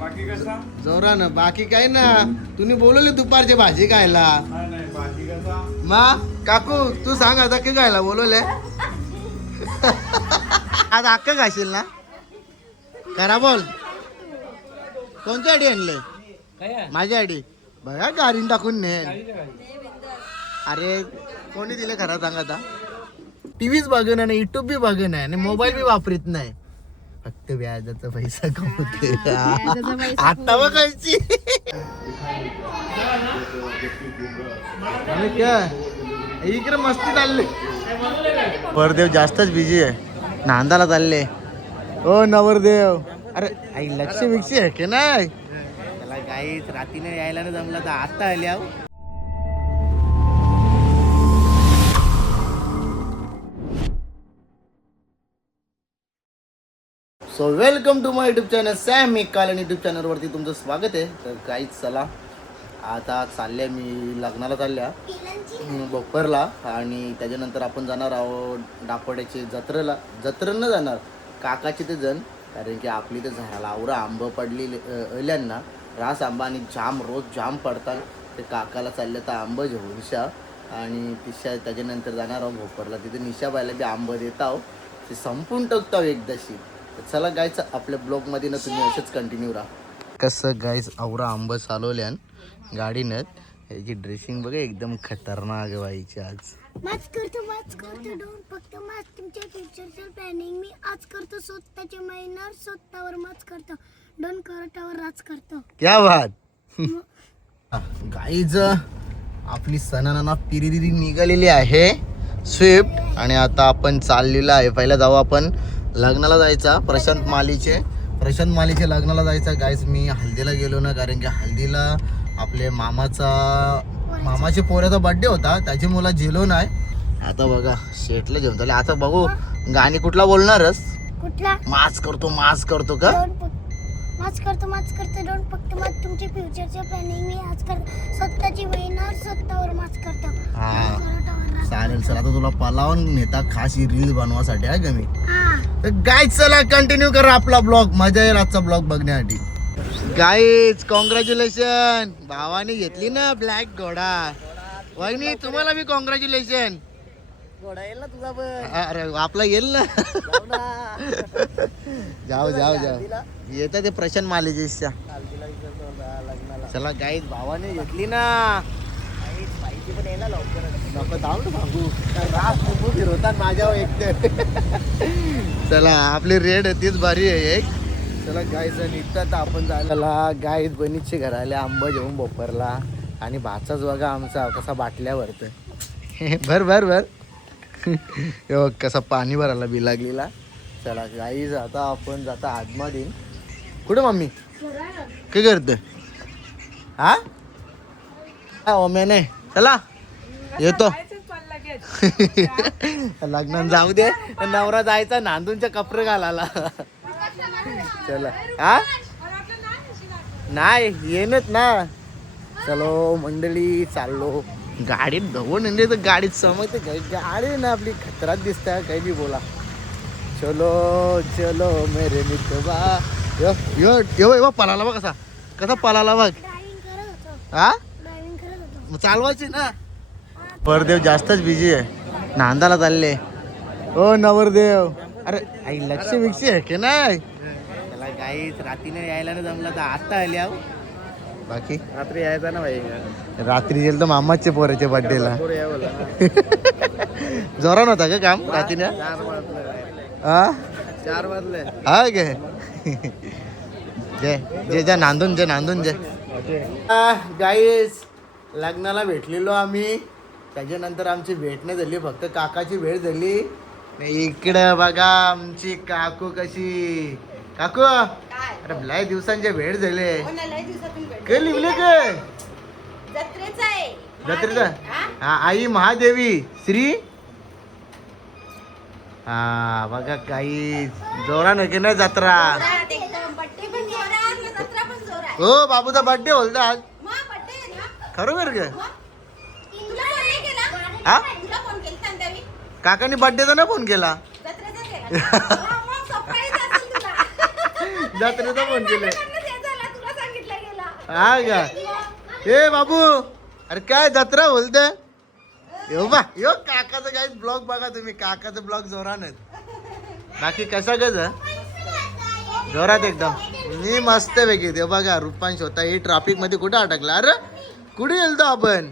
बाकी कसा? जोरानं बाकी काय ना. तुम्ही बोलवले दुपारची भाजी खायला. नाही बाकी कसा? मा काकू तू सांग आता काय खायला बोलवले. आज अक्का खाशील ना. करा बोल. कोणत्या आडी आणले? माझी आडी बघा गाडीन टाकून ने. अरे कोणी दिले खरा सांग आता. टीव्हीच बघन नाही, युट्यूब बी बघन आहे आणि मोबाईल बी वापरत नाही. फक्त व्याजाचा पैसा कमवते. आता बघायची इकडे मस्ती चालली. परदेव जास्तच बिझी आहे. नांदाला चालले. ओ नवरदेव. अरे आई लक्ष बिक्षी आहे की नाही. त्याला काहीच रात्रीने यायला नाही जमला तर आता आली आहो. So welcome to my YouTube channel Sam मेकालन युट्यूब चॅनलवरती तुमचं स्वागत आहे. तर काहीच चला आता चालल्या मी लग्नाला चालल्या बोपरला आणि त्याच्यानंतर आपण जाणार आहोत डापोड्याचे जत्रेनं जाणार काकाचे ते जण. कारण की आपली तर झाडाला आवरा आंब पडली अल्यांना रास आंबा आणि जाम रोज जाम पडतात. ते काकाला चालले तर आंब घेऊन निशा आणि तिशा त्याच्यानंतर जाणार आहोत भोपरला. तिथे निशाबाईला बी आंब देत आहो ते संपून टाकतो एकदाशी. चला गायच आपल्या ब्लॉगमध्ये ना तुम्ही असेच कंटिन्यू राहा. कसं गायच आवरा आंब चालवल्यान गाडीनं. याची ड्रेसिंग बघा एकदम खतरनाक व्हायची. आज माच करतो डोन फक्त माच तुमच्या फ्युचरचं प्लॅनिंग मी आज करतो स्वतःचे महिना स्वतःवर माच करतो डोन करटावर राज करतो. क्या बात. गाईज आपली सणाना पिरिरी निघालेली आहे स्विफ्ट आणि आता आपण चाललेला आहे. पहिला जाऊ आपण लग्नाला जायचा प्रशांत मालीचे लग्नाला जायचा. गाईज मी हल्दीला गेलो ना कारण की हल्दीला आपले मामाचे पोऱ्याचा बर्थडे होता. त्याची मुला जेलो नाही. आता बघा शेटला जेवण झाले. आता बघू गाणी कुठला बोलणारच. कुठला माच करतो का माच करतो डोन फक्त माच तुमच्या फ्युचरचं प्लॅनिंग मी आज करतो स्वतःची महिना स्वतःवर माच करतो. हा चालेल. सर आता तुला पलावून नेता खास रील बनवासाठी आहे का मी. हा तर गाईज चला कंटिन्यू करा आपला ब्लॉग. मजा येईल आजचा ब्लॉग बघण्यासाठी. Guys congratulation. भावाने घेतली ना ब्लॅक घोडा. वहिनी तुम्हाला बी कॉंग्रॅच्युलेशन. घोडा येईल ना तुझा पण. अरे आपला येईल ना. जाऊ येतं ते प्रशांत मालीची इच्छा. चला गाईज भावाने घेतली ना. पण यायला लवकर नको जाऊ ना सांगू रात फिरवतात माझ्यावर एक. चला आपली रेड तीच भारी आहे एक. चला गाईज निघतात आपण जायला. गाईज बहिणीचे घर आले आंबा घेऊन बोपरला आणि भाचाच बघा आमचा कसा बाटल्यावर भर कसा पाणी भरायला बी लागलेला. चला गाईज आता आपण जाता आदमादीन. कुठे मम्मी काय करते. हा ओम्याने चला येतो. लग्नात जाऊ दे. नवरा जायचा नांदूनच्या कपडे घालायला. चला हा नाही येणच ना. चलो मंडळी चाललो. गाडीत धवून म्हणजे तर गाडीत समजते गाडी ना आपली खतरात दिसते. काही बी बोला. चलो मेरे मित्रबा. यो पळाला बघ कसा पळाला बघ. हा चालवायची ना. परदेव जास्तच बिझी आहे. नांदाला चालले. ओ नवरदेव. अरे आई लक्ष बिक्षी आहे की नाही. त्याला काहीच रात्रीने यायला नाही जमला तर आता आली आहो. बाकी रात्री यायचा ना भाई. रात्री गेल तर मामाचे पोराच्या बर्थडेला. जोरान होता का काम रात्रीने. 4 वाजले. हा गे जे नांदून जे गाईस लग्नाला भेटलेलो आम्ही. त्याच्यानंतर आमची भेट नाही झाली फक्त काकाची भेट झाली. इकडे बघा आमची काकू कशी. काकू अरे लय दिवसांच्या भेट झाले. काय लिहिले काय जत्रेचा. हा आई महादेवी श्री. हा बघा काही जोरान की नाही जत्रा. हो बाबूचा बर्थडे बोलता आज. खरोखर का. हा काकांनी बर्थडेचा ना फोन केला. जत्रेचा फोन केले. हा का ए बाबू अरे काय जत्रा बोलते यो बा यो काकाचं काय ब्लॉग बघा तुम्ही काकाचं ब्लॉग जोरानच बाकी कसा कस जोरात एकदम मी मस्त पैकी ते बघा रुपांश होता हे ट्रॅफिक मध्ये कुठे अटकला अरे कुठे गेलतो आपण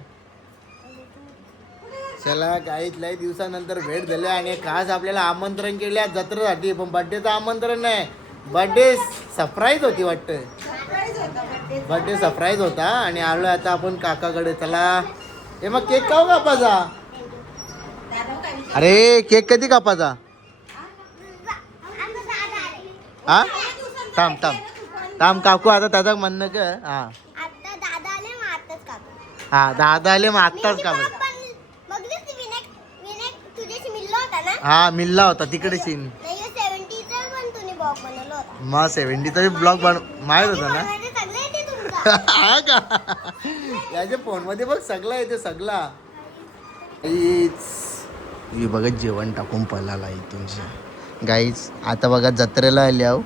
चला काहीच लई दिवसानंतर भेट झाली आणि खास आपल्याला आमंत्रण केले जत्रेसाठी पण बर्थडेचं आमंत्रण नाही बर्थडे सरप्राईज होती वाटतं बर्थडे सरप्राईज होता आणि आलो आता आपण काकाकडे चला हे मग केक काऊ कापायचा अरे केक कधी कापायचा हा थांब थांब थांब काकू आता त्याचं म्हणणं का हा आता दादा आले मग आताच कापू हा दादा आले मग आत्ताच कापा बघलीस ती विनायक तुझ्याशी मिळला होता ना हा मिल्ला होता तिकडे सीन नाही 70चा पण तुम्ही बॉक्स बनवला होता मग 70चा ब्लॉग माहित होता ना फोनमध्ये सगळं येते तुमचा हा का याच्या फोन मध्ये बघ सगळा येते सगळा ही बघा जेवण टाकून पळाला तुमच्या गाईच आता बघा जत्रेला आली आहो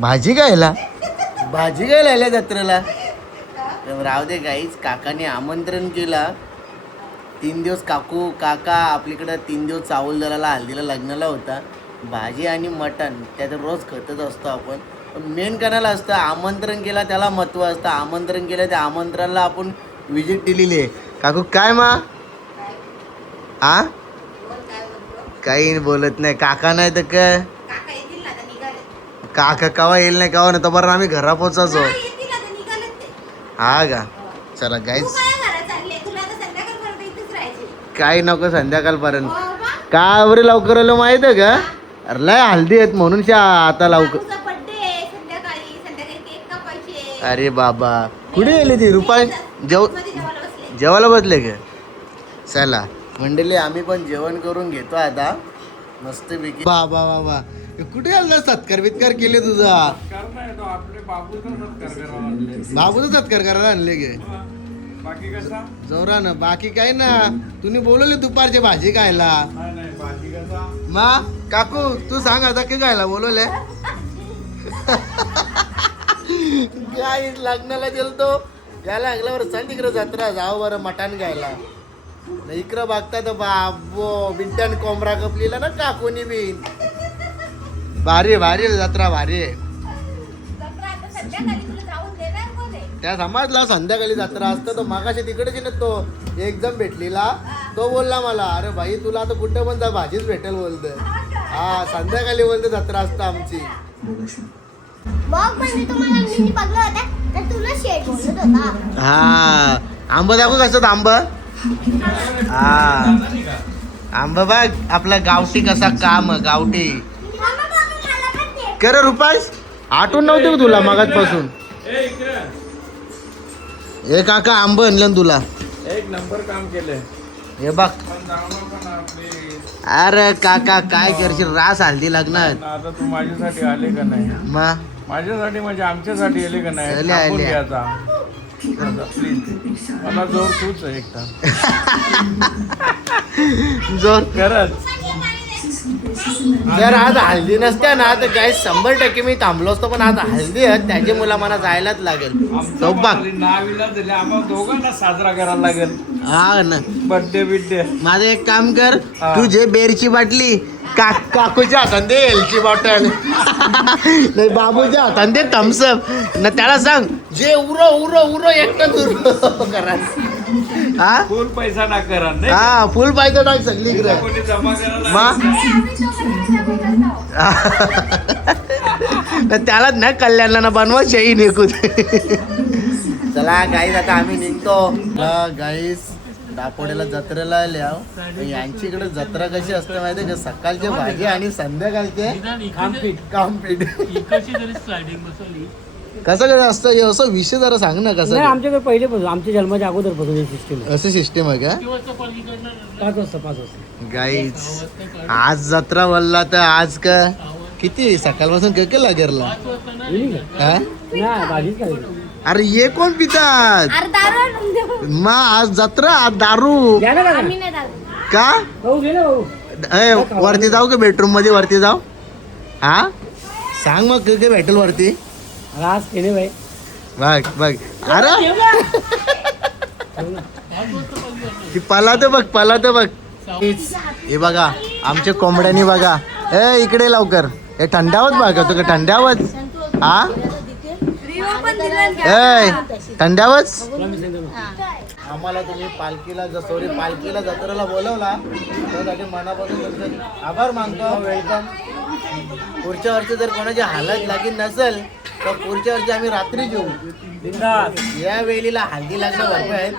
भाजी घ्यायला आल्या जत्रेला राहू दे गाईच काकाने आमंत्रण केला 3 दिवस काका आपल्याकडं 3 दिवस चावल दलाला हल्दीला लग्नाला होता भाजी आणि मटण त्यात रोज खतच असतो आपण पण मेन करायला असतं आमंत्रण केला त्याला महत्त्व असतं आमंत्रण केलं त्या आमंत्रणाला आपण विजिट दिलेली आहे काकू काय मा आ काही बोलत नाही काका नाही तर काय काका कवा येईल नाही कवा नाही तर बरं आम्ही घरा पोचायचो हा का चला गाईच काही नको संध्याकाळपर्यंत का बरे लवकर आलो माहित आहे का अरे लय हल्दी आहेत म्हणून आता लवकर अरे बाबा कुठे गेली ती रुपाई जेवायला बसले का चला मंडळी आम्ही पण जेवण करून घेतो आता मस्त पैकी बाबा बाबा कुठे आला सत्कार बित्कार केले तुझा बाबूचा सत्कार करायला आणले गे बाकी कसा जोरा ना बाकी काय ना तुम्ही बोलवले दुपारची भाजी खायला नाही बाकी कसा मा काकू तू सांग आता की खायला बोलवले काय लग्नाला गेलतो यायला लागल्यावर चल तिकडे जत्रा जाऊ बरं मटण घ्यायला इकडं बघता तर बाबो बिंट्यान कोंबरा कपलीला ना काकूनी बिन भारी भारी जत्रा भारी आहे त्या समाजला संध्याकाळी जत्रा असतं तर मागाशी तिकडेच ना तो एकदम भेटलेला तो बोलला मला अरे भाई तुला आता कुठं पण जा भाजीच भेटेल बोलतं हा संध्याकाळी बोलते जत्रा असतं आमची बॉक्स म्हणजे तुम्हाला मी बघला होता तर तुला शेट बोलत होता हा आंब दाखवू कसं आंब हा आंब बघ आपला गावठी कसा काम गावठी कर रुपास आठवण नव्हती का तुला मगाचपासून हे काका आंब आणलं तुला एक नंबर काम केलंय हे बघ पण जाऊ पण आपली अरे काका काय करशील रास हल्दी लग्नात आता तू माझ्यासाठी आले का नाही मग माझ्यासाठी म्हणजे आमच्यासाठी आले का नाही आले, थांबून आले. घ्यायचा प्लीज मला जोर तूच आहे एकटा जोर खरंच जर आज हल्दी नसत्या ना तर काय 100% मी थांबलो असतो पण आज हल्दी आहे त्याची मुला मला जायलाच लागेल तो बघ नावीला दिले आम्हाला दोघांना साजरा करायला लागेल हा ना बर्थडे बिड्डे माझं एक काम कर हा. तू जे बेरची बाटली काकूच्या हातात दे एलची बॉटल नाही बाबूच्या हातात दे थम्सअप ना त्याला सांग जे उरो उरो उरो एकटंच उरो करा हा फुल पैसा ना करा नाही हा फुल पाहिजे टाक सगळीकडे कोणी जमा करायला त्यालाच ना कल्याणाला बनवा शेही निघून चला गाईस आता आम्ही निघतो गाईस दापोड्याला जत्रेला आले आहो यांची इकडे जत्रा कशी असते माहिती का सकाळची भाजी आणि संध्याकाळचे कामपीठ कसं कसं असतं हे असं विषय जरा सांग ना कसं आमच्याकडे पहिलेपासून आमच्या जन्माच्या अगोदरपासून हे सिस्टम असं सिस्टीम आहे का 5 वाजता गाईच आज जत्रा बोलला तर आज का किती सकाळपासून काय लागेरला हा नाही भाजीच खायची अरे ये कोण पितात मा आज जत्रा आज दारू घ्या ना काका. आम्ही नाही दारू. का भाऊ घे ना भाऊ ए, वरती जाऊ का बेडरूम मध्ये वरती जाऊ हा सांग मग काय भेटेल वरती रास केले भाई बघ बघ अरे ती पलात बघ हे बघा आमच्या कोंबड्यानी बघा ए इकडे लवकर हे थंडावत बघा तुका थंडावत हा ए थंडावत आम्हाला तुम्ही पालखीला पालखीला जत्रेला बोलवला त्यासाठी मनापासून तुमचे आभार मानतो. वेलकम. पुढच्या वर्षी जर कोणाची हालत लागीन नसेल तर पुढच्या वर्षी आम्ही रात्री जेऊ. या वेळीला हल्दी लागणं भरपूर आहेत.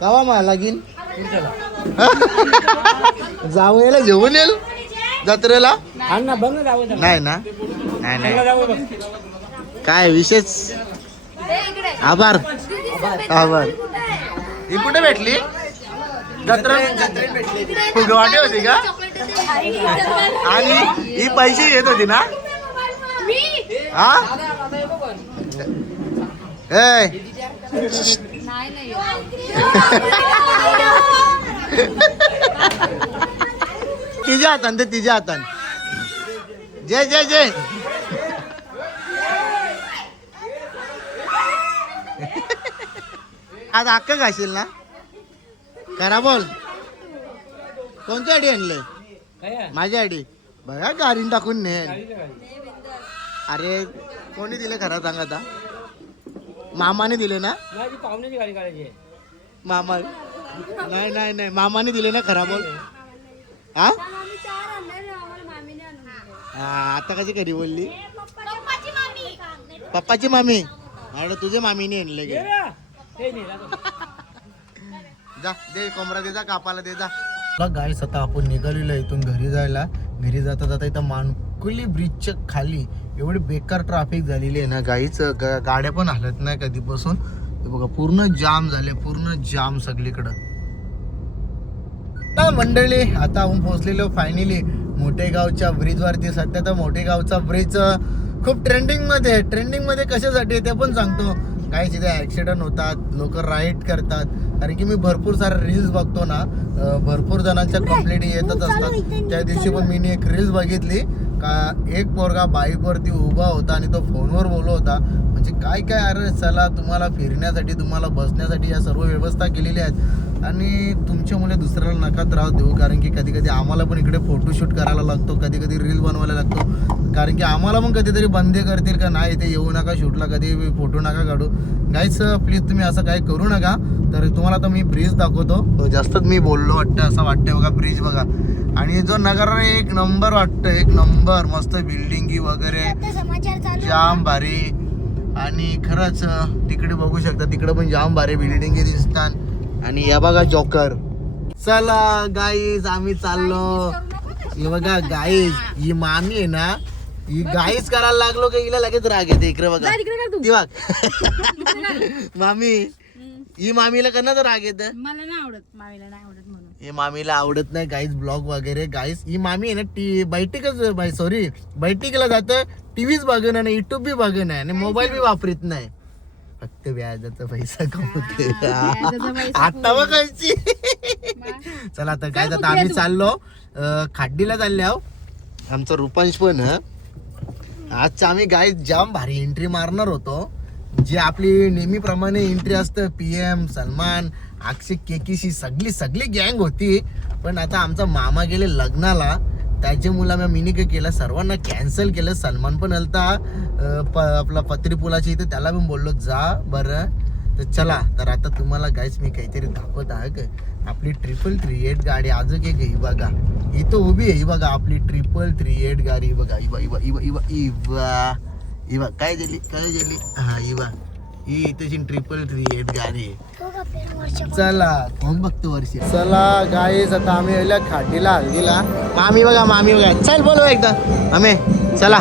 कवा मा लागीन जाऊ यायला जेवून येईल जत्रेला नाही ना नाही काय विशेष आभार आभार. ही कुठे भेटली जत्रा फुगवाटी होती का आणि ही पैसे घेत होती ना हा ए तिच्या हातान ते तिच्या हातान जय जय जय आज अक्क घाशील ना करा बोल कोणत्या आडी आणलंय माझ्या आडी बघा गाडीन टाकून ने अरे कोणी दिले खरं सांग आता मामाने दिले ना पाहुण्याची गाडी काढायची मामा नाही नाही नाही मामाने दिले ना खरा बोल हा आता कशी खरी बोलली पप्पाची मामी अरे तुझे मामीने आणले गे जा दे कोंबडा दे जा कापाला दे जा. गाईस आता आपण निघालेलो इथून घरी जायला. घरी जाता जाता इथं मानकुली ब्रिजच्या खाली एवढी बेकार ट्रॅफिक झालेली आहे ना गाईच गाड्या पण हलत नाही कधीपासून. हे बघा पूर्ण जाम झाले पूर्ण जाम सगळीकडं. मंडळी आता आपण पोहोचलेलो फायनली मोठेगावच्या ब्रिजवरती. सध्या तर मोठेगावचा ब्रिज खूप ट्रेंडिंग मध्ये कशासाठी ते पण सांगतो. काही तिथे ऍक्सिडेंट होतात लोक राईड करतात कारण की मी भरपूर सारे रील्स बघतो ना भरपूर जणांच्या कंप्लेंट येतच असतात. त्या दिवशी पण मी एक रील्स बघितली का एक पोरगा बाईकवरती उभा होता आणि तो फोनवर बोलत होता. म्हणजे काय काय अरे चला तुम्हाला फिरण्यासाठी तुम्हाला बसण्यासाठी या सर्व व्यवस्था केलेली आहेत आणि तुमच्या मुले दुसऱ्याला नका त्रास देऊ. कारण की कधी कधी आम्हाला पण इकडे फोटोशूट करायला लागतो कधी कधी रील बनवायला लागतो. कारण की आम्हाला पण कधीतरी बंदी करतील का नाही इथे येऊ नका शूटला कधी फोटो नका काढू. गाईस प्लीज तुम्ही असं काही करू नका. तर तुम्हाला तर मी ब्रिज दाखवतो. जास्तच मी बोललो वाटतं असं वाटतं बघा ब्रिज बघा. आणि जो नगर एक नंबर वाटतं एक नंबर मस्त बिल्डिंगी वगैरे जाम भारी. आणि खरंच तिकडे बघू शकता तिकडे पण जाम भारी बिल्डिंगी दिसतात. आणि या बघा जॉकर. चला गाईज आम्ही चाललो. हे बघा गाईज ही मामी आहे ना ही गाईज करायला लागलो का हिला लगेच राग येते. इकडे बघा ती बघ मामी ही मामीला करणार राग येत मला नाही आवडत मामीला नाही आवडत म्हणून हे मामीला आवडत नाही गाईज ब्लॉग वगैरे. गाईज ही मामी आहे ना बैठकीला जातं टीव्हीच बघणं नाही युट्यूब बी बघणं नाही आणि मोबाईल बी वापरत नाही फक्त व्याजाचा पैसा कमवते आता बघायची. चला आता काय आता आम्ही चाललो खाड्डीला चालले आहो. आमचा रुपांश पण आजचा आम्ही गाईज जाम भारी एंट्री मारणार होतो. जे आपली नेहमीप्रमाणे एंट्री असतं PM सलमान अक्षय केकीशी सगळी गँग होती. पण आता आमचा मामा गेले लग्नाला त्याच्यामुळे मी काय केलं सर्वांना कॅन्सल केलं. सलमान पण आलता आपला पत्री पुलाच्या इथे त्याला पण बोललो जा बरं. तर चला तर आता तुम्हाला गाईस मी काहीतरी दाखवत आहे का आपली 338 गाडी अजून एक ही बघा इथं उभी आहे. ही बघा आपली 338 गाडी बघा इवा काय झाली हा इवा ही इथेची 338 गाडी. चला कोण बघतो वर्षी. चला गाईस आता आम्ही आल्या खाडीला हल्दीला. मामी बघा चल बोलव एकदा आम्ही चला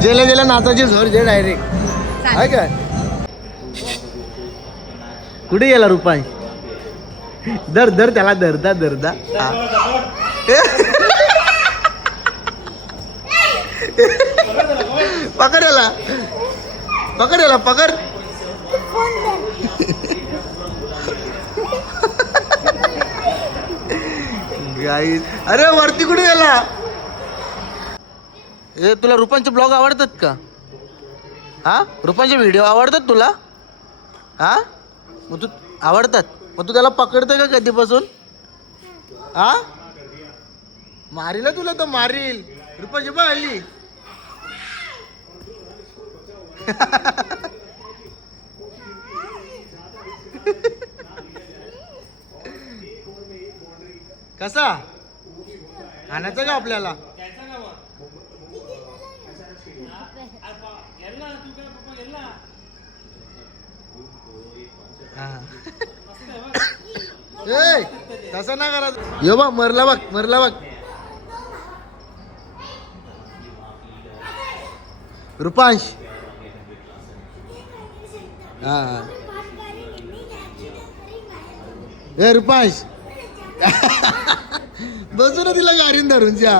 जेले नाचाची झोर जे डायरेक्ट आहे का. कुठे गेला रुपाई दर त्याला दरदा पकड गाईस अरे वरती कुठे गेला. तुला रुपांचे ब्लॉग आवडतात का हा रुपांचे व्हिडिओ आवडतात तुला? हा मग तू आवडतात मग तू त्याला पकडतोय का कधीपासून? हा मारील तुला तो मारील. रुपांची बा आली. कसा आणायचं का आपल्याला? ए तसं ना करा. यो बघ मरला बघ मरला बघ. रुपांश हा ए रुपांश बसू ना तिला गाडीन धरून जा.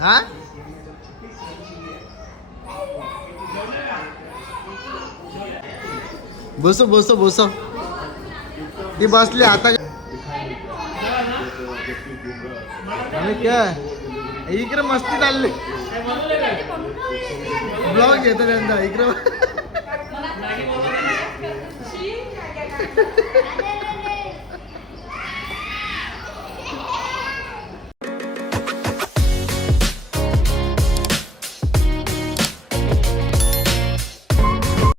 हा बसो बसो बसो. ती बसली आता. आणि काय इकडे मस्ती चालली. ब्लॉग घेतो त्यांचा इकडे.